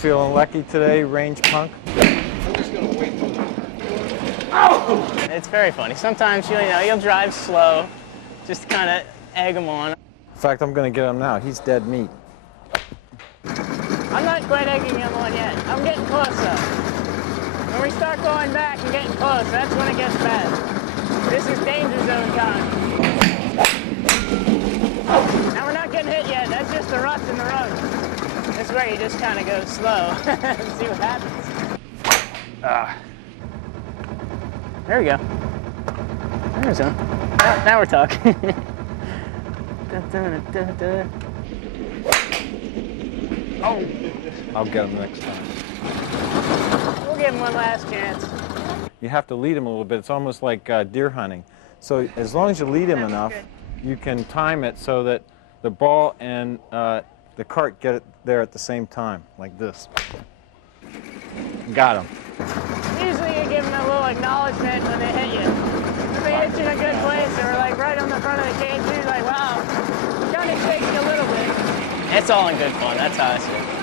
feeling lucky today, Range Punk? I'm just gonna wait for the... Oh! It's very funny. Sometimes you'll drive slow, just to kind of egg him on. In fact, I'm going to get him now. He's dead meat. I'm not quite egging him on yet. I'm getting close though. When we start going back and getting close, that's when it gets bad. This is danger zone time. Now we're not getting hit yet. That's just the ruts in the road. This is where you just kind of go slow and see what happens. There we go. There's one. Now we're talking. Oh! I'll get him next time. We'll give him one last chance. You have to lead him a little bit. It's almost like deer hunting. So as long as you lead him enough, you can time it so that the ball and the cart get it there at the same time, like this. Got him. Usually you give them a little acknowledgement when they hit you. If they hit you in a good place or like right on the front of the cage, you're like, wow, it kind of shakes you a little bit. It's all in good fun, that's how I see it.